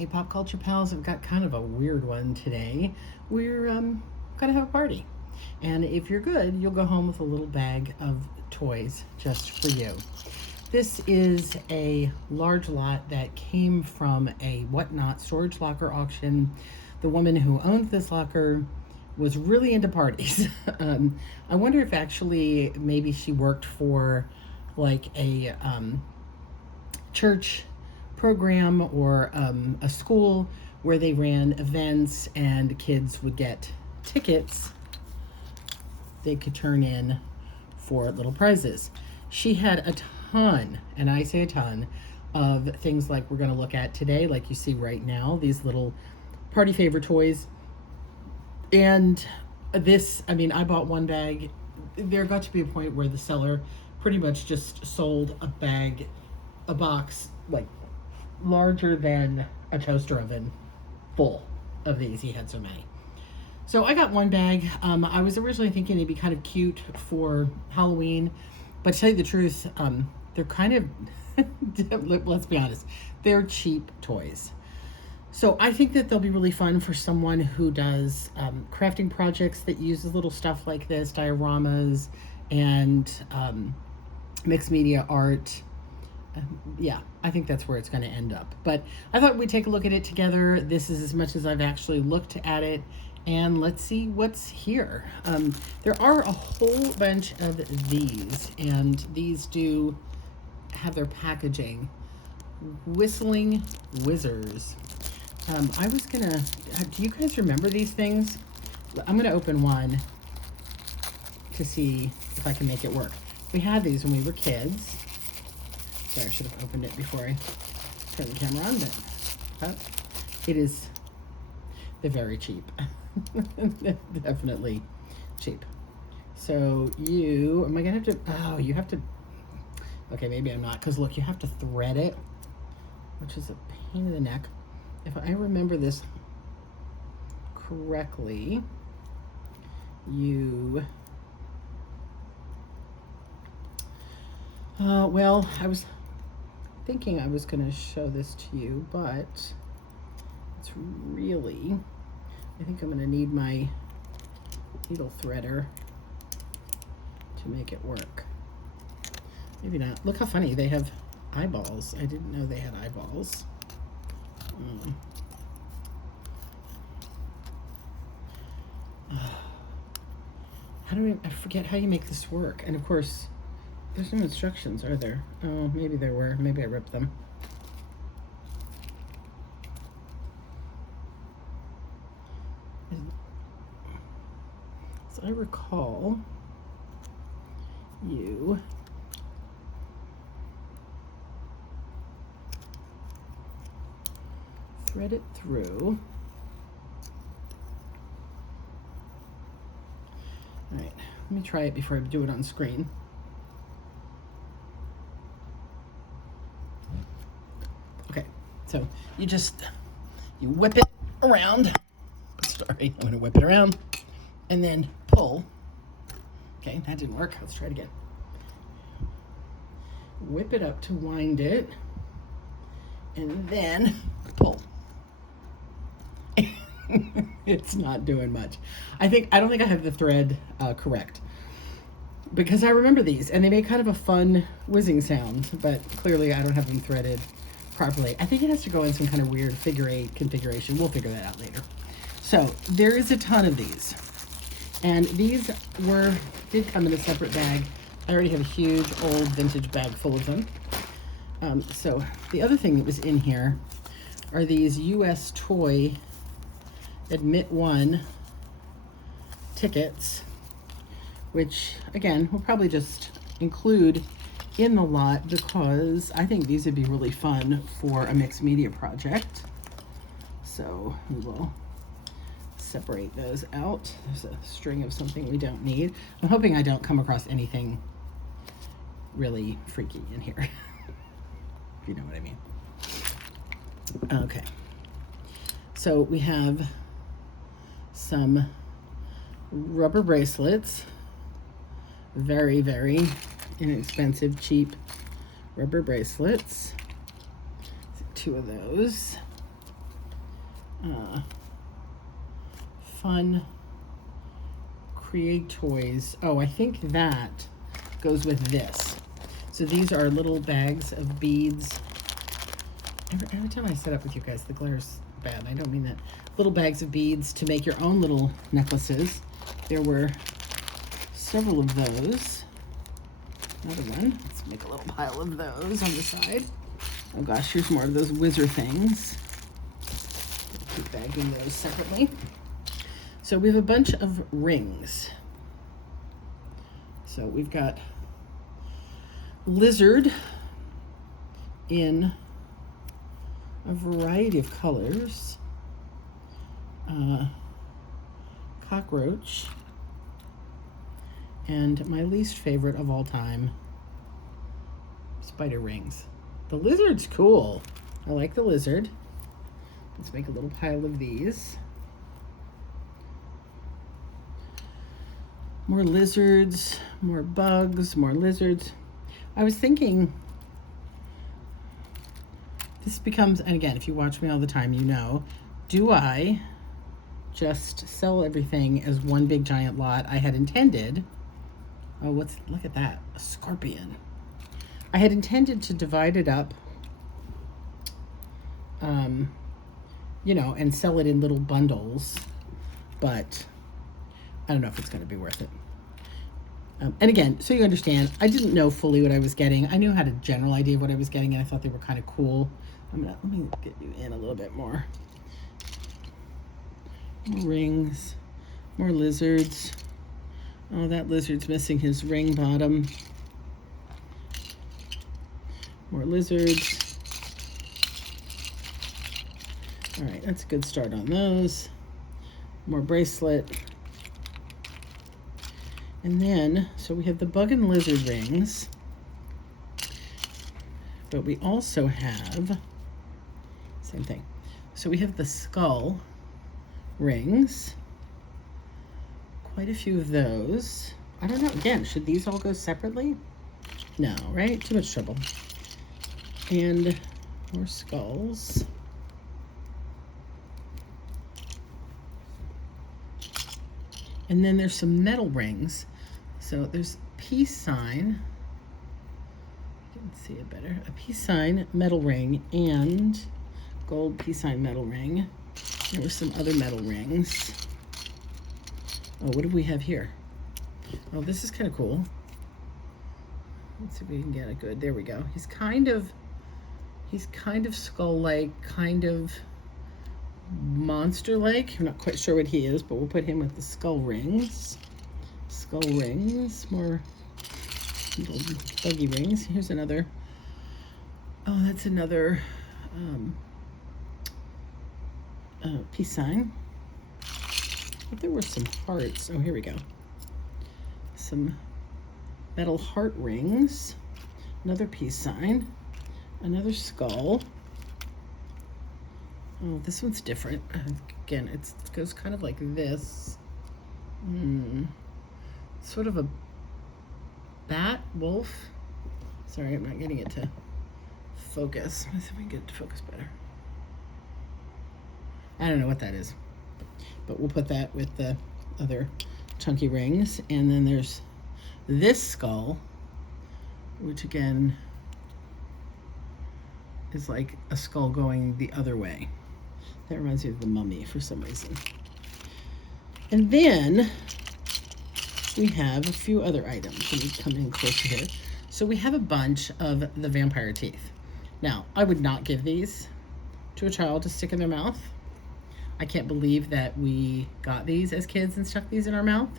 Hey, Pop Culture Pals, I've got kind of a weird one today. We're gonna have a party. And if you're good, you'll go home with a little bag of toys just for you. This is a large lot that came from a Whatnot storage locker auction. The woman who owned this locker was really into parties. I wonder if actually maybe she worked for like a church program or a school where they ran events and kids would get tickets they could turn in for little prizes. She had a ton, and I say a ton, of things like we're going to look at today, like you see right now, these little party favor toys. And this, I mean, I bought one bag. There got to be a point where the seller pretty much just sold a bag, a box, like larger than a toaster oven full of these. He had so many. So I got one bag. I was originally thinking they'd be kind of cute for Halloween, but to tell you the truth, they're kind of, let's be honest, they're cheap toys. So I think that they'll be really fun for someone who does crafting projects that uses little stuff like this, dioramas and mixed media art. Yeah, I think that's where it's going to end up. But I thought we'd take a look at it together. This is as much as I've actually looked at it. And let's see what's here. There are a whole bunch of these, and these do have their packaging. Whistling Whizzers. I was gonna, do you guys remember these things? I'm gonna open one to see if I can make it work. We had these when we were kids. Sorry, I should have opened it before I turned the camera on, but it is, they're very cheap. Definitely cheap. So you, am I gonna have to, oh, you have to, okay, maybe I'm not, because look, you have to thread it, which is a pain in the neck. If I remember this correctly, you, well, I was thinking I was going to show this to you, but it's really, I think I'm going to need my needle threader to make it work. Maybe not. Look how funny, they have eyeballs. I didn't know they had eyeballs. How do I forget how you make this work? And of course, there's no instructions, are there? Oh, maybe there were. Maybe I ripped them. As I recall, you thread it through. All right, let me try it before I do it on screen. Okay, so you whip it around. Sorry, I'm gonna whip it around and then pull. Okay, that didn't work. Let's try it again. Whip it up to wind it and then pull. It's not doing much. I don't think I have the thread correct, because I remember these and they make kind of a fun whizzing sound, but clearly I don't have them threaded properly. I think it has to go in some kind of weird figure 8 configuration. We'll figure that out later. So there is a ton of these, and these did come in a separate bag. I already have a huge old vintage bag full of them. So the other thing that was in here are these US Toy Admit One tickets, which again we'll probably just include in the lot because I think these would be really fun for a mixed media project. So we will separate those out. There's a string of something we don't need. I'm hoping I don't come across anything really freaky in here. If you know what I mean. Okay, so we have some rubber bracelets, very, very inexpensive, cheap rubber bracelets. 2 of those. fun create toys. Oh, I think that goes with this. So these are little bags of beads. Every time I set up with you guys, the glare's bad. I don't mean that. Little bags of beads to make your own little necklaces. There were several of those. Another one. Let's make a little pile of those on the side. Oh gosh, here's more of those whizzer things. Keep bagging those separately. So we have a bunch of rings. So we've got lizard in a variety of colors. Cockroach. And my least favorite of all time, spider rings. The lizard's cool. I like the lizard. Let's make a little pile of these. More lizards, more bugs, more lizards. I was thinking, this becomes, and again, if you watch me all the time, you know, do I just sell everything as one big giant lot? I had intended, oh, look at that, a scorpion. I had intended to divide it up, you know, and sell it in little bundles, but I don't know if it's going to be worth it. And again, so you understand, I didn't know fully what I was getting. I knew I had a general idea of what I was getting, and I thought they were kind of cool. Let me get you in a little bit more. More rings, more lizards. Oh, that lizard's missing his ring bottom. More lizards. All right, that's a good start on those. More bracelet. And then, so we have the bug and lizard rings, but we also have, same thing. So we have the skull rings, quite a few of those. I don't know, again, should these all go separately? No, right? Too much trouble. And more skulls. And then there's some metal rings. So there's peace sign. You can see it better. A peace sign metal ring and gold peace sign metal ring. There were some other metal rings. Oh, what do we have here? Oh, this is kind of cool. Let's see if we can get it good. There we go. He's kind of skull-like, kind of monster-like. I'm not quite sure what he is, but we'll put him with the skull rings. Skull rings, more little buggy rings. Here's another. Oh, that's another peace sign. But there were some hearts. Oh, here we go. Some metal heart rings. Another peace sign. Another skull. Oh, this one's different. Again, it goes kind of like this. Sort of a bat, wolf. Sorry, I'm not getting it to focus. Let's see if we can get it to focus better. I don't know what that is, but we'll put that with the other chunky rings. And then there's this skull, which again is like a skull going the other way. That reminds me of the mummy for some reason. And then we have a few other items. Let me come in closer here. So we have a bunch of the vampire teeth. Now, I would not give these to a child to stick in their mouth. I can't believe that we got these as kids and stuck these in our mouth.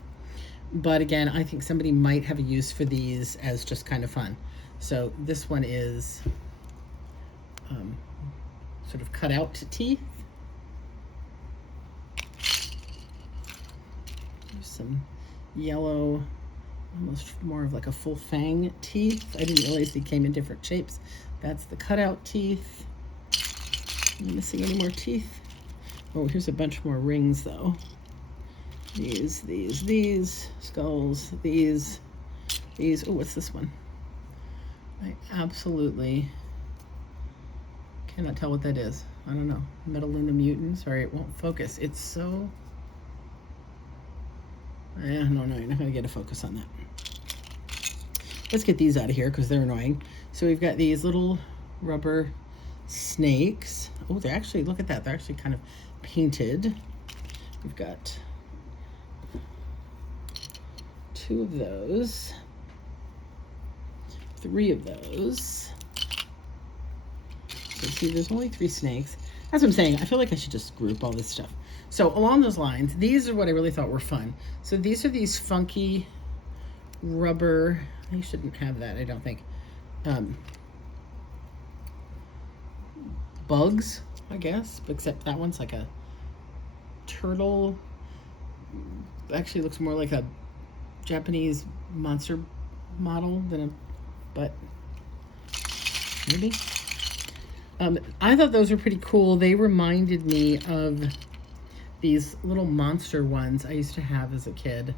But again, I think somebody might have a use for these as just kind of fun. So this one is sort of cut out teeth. There's some yellow, almost more of like a full fang teeth. I didn't realize they came in different shapes. That's the cutout teeth. Am I missing any more teeth? Oh, here's a bunch more rings though. These, skulls, these. Oh, what's this one? I absolutely cannot tell what that is. I don't know, Metaluna mutant. Sorry, it won't focus. It's so... no, you're not going to get a focus on that. Let's get these out of here because they're annoying. So we've got these little rubber snakes. Oh, they're actually, look at that. They're actually kind of painted. We've got 2 of those, 3 of those. So see, there's only 3 snakes. That's what I'm saying. I feel like I should just group all this stuff. So along those lines, these are what I really thought were fun. So these are these funky rubber, you shouldn't have that, I don't think. Bugs, I guess, except that one's like a turtle. Actually looks more like a Japanese monster model than a, but maybe. I thought those were pretty cool. They reminded me of these little monster ones I used to have as a kid.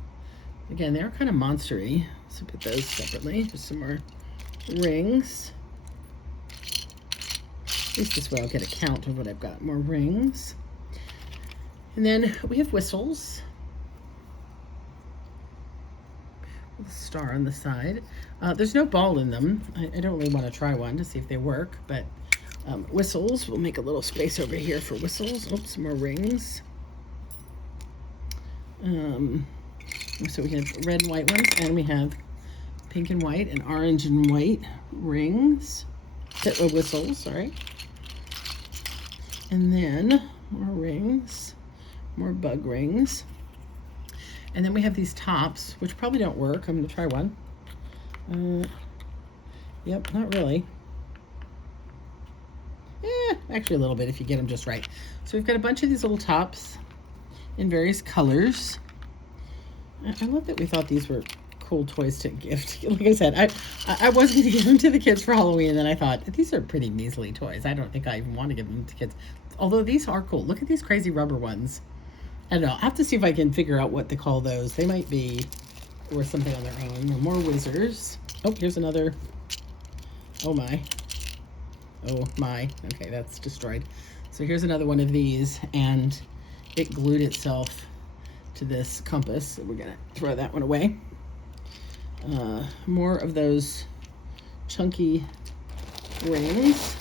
Again, they're kind of monstery. So put those separately. Just some more rings. At least this way I'll get a count of what I've got. More rings. And then we have whistles. With a star on the side. There's no ball in them. I don't really want to try one to see if they work, but whistles. We'll make a little space over here for whistles. Oops, some more rings. So we have red and white ones, and we have pink and white and orange and white rings. Whistles, sorry. And then more rings, more bug rings. And then we have these tops, which probably don't work. I'm going to try one. Yep, not really. Actually a little bit if you get them just right. So we've got a bunch of these little tops in various colors. I love that we thought these were cool toys to gift. Like I said, I was going to give them to the kids for Halloween, and then I thought, these are pretty measly toys. I don't think I even want to give them to kids. Although these are cool. Look at these crazy rubber ones. I don't know. I have to see if I can figure out what to call those. They might be worth something on their own. More whizzers. Oh, here's another. Oh my. Oh my. Okay, that's destroyed. So here's another one of these, and it glued itself to this compass. So we're gonna throw that one away. More of those chunky rings.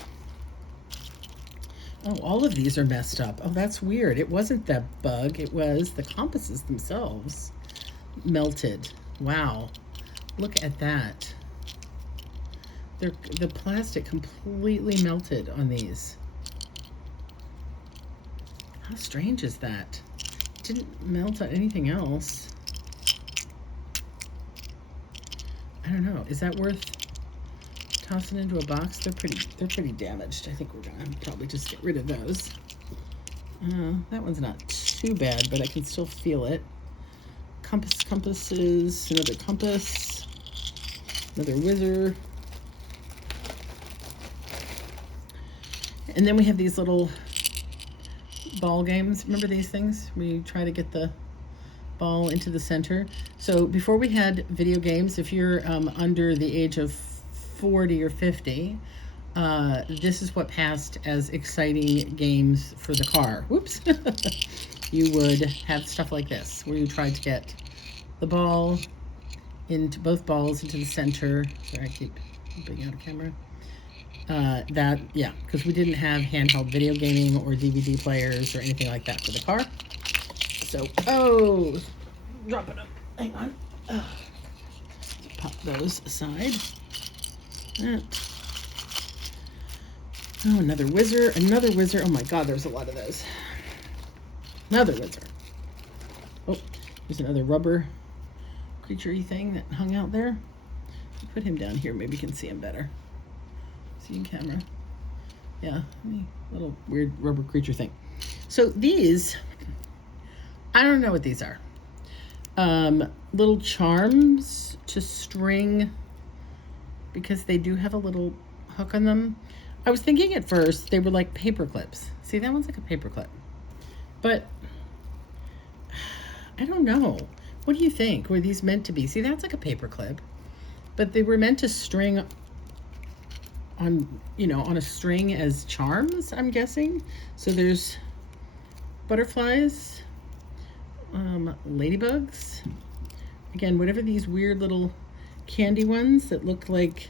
Oh, all of these are messed up. Oh, that's weird. It wasn't the bug. It was the compasses themselves melted. Wow. Look at that. The plastic completely melted on these. How strange is that? It didn't melt on anything else. I don't know. Is that worth tossing into a box? They're pretty damaged. I think we're gonna probably just get rid of those. That one's not too bad, but I can still feel it. Compasses, another compass, another whizzer. And then we have these little ball games. Remember these things? Where you try to get the ball into the center. So before we had video games, if you're under the age of 40 or 50, this is what passed as exciting games for the car. Whoops. You would have stuff like this, where you tried to get the ball into both balls into the center. Sorry, I keep bringing out a camera. Because we didn't have handheld video gaming or DVD players or anything like that for the car. So, drop it up. Hang on. Pop those aside. Oh, another whizzer, Oh my God, there's a lot of those. Another whizzer. Oh, there's another rubber creature-y thing that hung out there. Put him down here, maybe you can see him better. See in camera. Yeah, little weird rubber creature thing. So these, I don't know what these are. Little charms to string, because they do have a little hook on them. I was thinking at first they were like paper clips. See, that one's like a paper clip. But I don't know. What do you think? Were these meant to be? See, that's like a paper clip. But they were meant to string on, on a string as charms, I'm guessing. So there's butterflies, ladybugs, again, whatever these weird little candy ones that look like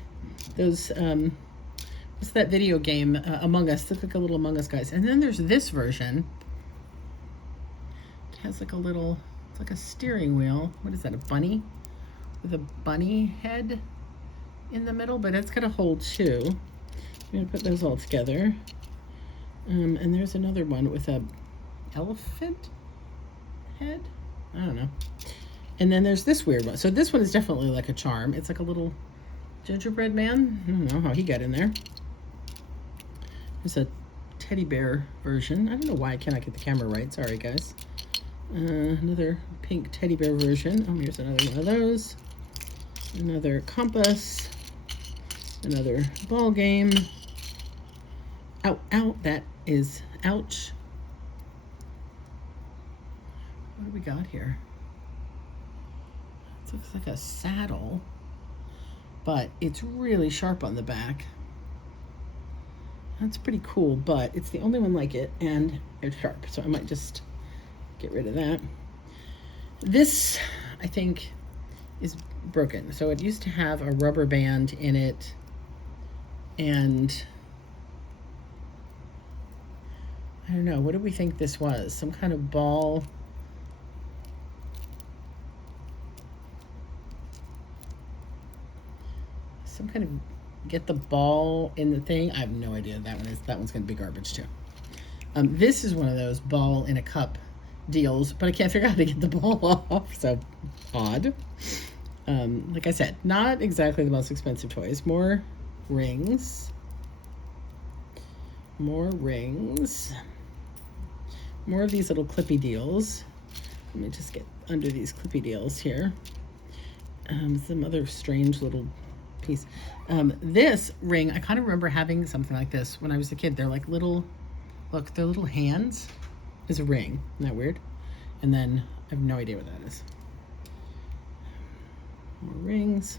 those, what's that video game, Among Us, look like a little Among Us guys. And then there's this version. It has like a little, it's like a steering wheel. What is that, a bunny? With a bunny head in the middle, but it's got a hole too. I'm gonna put those all together. And there's another one with a elephant head. I don't know. And then there's this weird one. So this one is definitely like a charm. It's like a little gingerbread man. I don't know how he got in there. There's a teddy bear version. I don't know why I cannot get the camera right. Sorry, guys. Another pink teddy bear version. Oh, here's another one of those. Another compass. Another ball game. Ow, ow, that is, ouch. What do we got here? It looks like a saddle, but it's really sharp on the back. That's pretty cool, but it's the only one like it, and it's sharp, so I might just get rid of that. This, I think, is broken. So it used to have a rubber band in it, and I don't know, what do we think this was? Some kind of ball. Some kind of get the ball in the thing. I have no idea. That one's going to be garbage too. This is one of those ball in a cup deals, but I can't figure out how to get the ball off. So odd. Like I said, not exactly the most expensive toys. More rings. More rings. More of these little clippy deals. Let me just get under these clippy deals here. Some other strange little piece. This ring, I kind of remember having something like this when I was a kid. They're like little, look, their little hands is a ring. Isn't that weird? And then I have no idea what that is. More rings.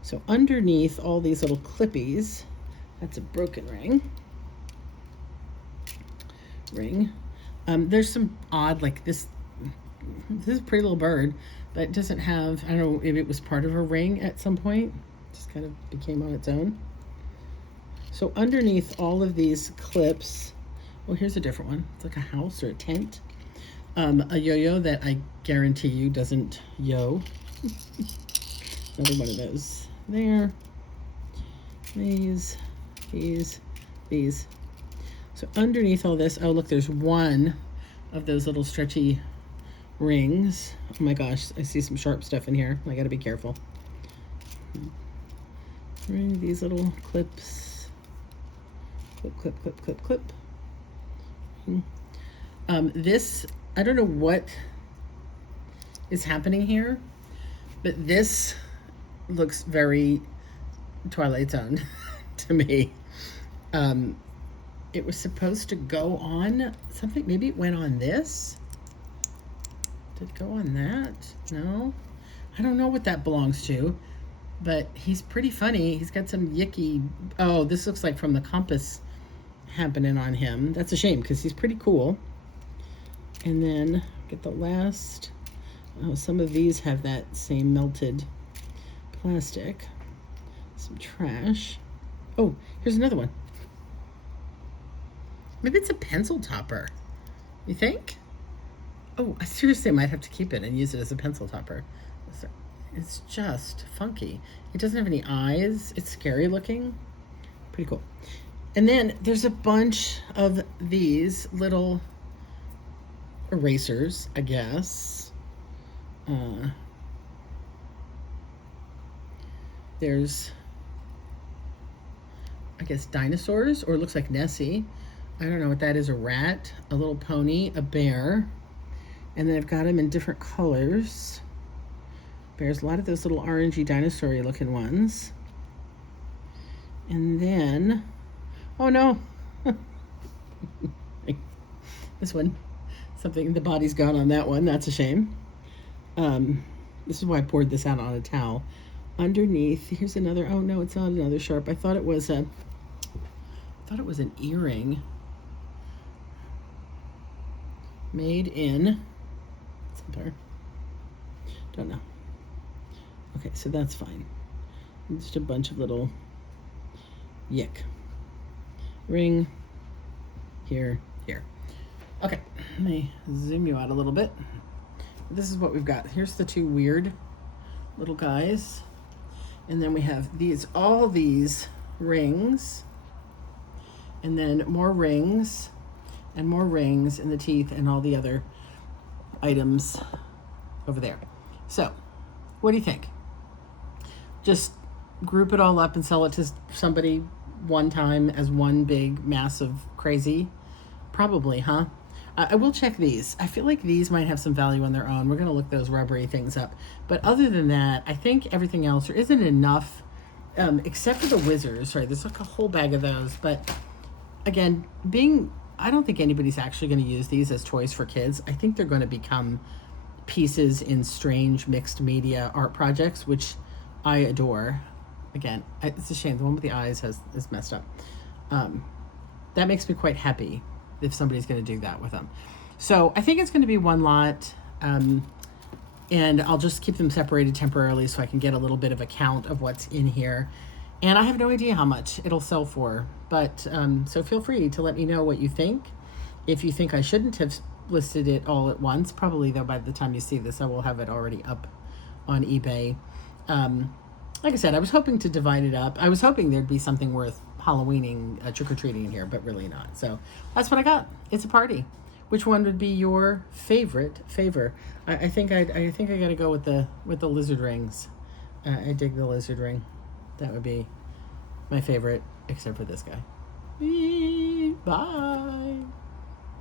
So underneath all these little clippies, that's a broken ring. There's some odd, like this is a pretty little bird, but it doesn't have, I don't know if it was part of a ring at some point. Just kind of became on its own. So underneath all of these clips, well, here's a different one. It's like a house or a tent. A yo-yo that I guarantee you doesn't yo. Another one of those there. These. So underneath all this, oh look, there's one of those little stretchy rings. Oh my gosh, I see some sharp stuff in here. I gotta be careful. These little clips. Clip. This, I don't know what is happening here, but this looks very Twilight Zone to me. It was supposed to go on something. Maybe it went on this. Did it go on that? No. I don't know what that belongs to, but he's pretty funny. He's got some yicky. Oh, this looks like from the compass happening on him. That's a shame because he's pretty cool. And then get the last. Oh, some of these have that same melted plastic. Some trash. Oh, here's another one. Maybe it's a pencil topper. You think? Oh, I seriously might have to keep it and use it as a pencil topper. It's just funky. It doesn't have any eyes. It's scary looking. Pretty cool. And then there's a bunch of these little erasers, I guess. There's, I guess, dinosaurs, or it looks like Nessie. I don't know what that is. A rat, a little pony, a bear. And then I've got them in different colors. Bears, a lot of those little orangey dinosaur-y looking ones. And then, oh no. This one, something, the body's gone on that one. That's a shame. This is why I poured this out on a towel. Underneath, here's another, oh no, it's not another sharp. I thought it was a I thought it was an earring. Made in somewhere. Don't know. Okay, so that's fine. Just a bunch of little yick. Ring. Here. Okay, let me zoom you out a little bit. This is what we've got. Here's the two weird little guys. And then we have all these rings. And then more rings and more rings in the teeth and all the other items over there. So, what do you think? Just group it all up and sell it to somebody one time as one big massive crazy? Probably, huh? I will check these. I feel like these might have some value on their own. We're going to look those rubbery things up. But other than that, I think everything else, there isn't enough, except for the Whizzers, right? There's like a whole bag of those. But again, I don't think anybody's actually going to use these as toys for kids. I think they're going to become pieces in strange mixed media art projects, which I adore. Again, it's a shame. The one with the eyes is messed up. That makes me quite happy if somebody's going to do that with them. So I think it's going to be one lot, and I'll just keep them separated temporarily so I can get a little bit of a count of what's in here. And I have no idea how much it'll sell for, but so feel free to let me know what you think. If you think I shouldn't have listed it all at once, probably though by the time you see this I will have it already up on eBay. Like I said, I was hoping to divide it up. I was hoping there'd be something worth Halloweening, trick-or-treating in here, but really not. So that's what I got. It's a party. Which one would be your favorite favor? I think I gotta go with the lizard rings. I dig the lizard ring. That would be my favorite, except for this guy. Bye.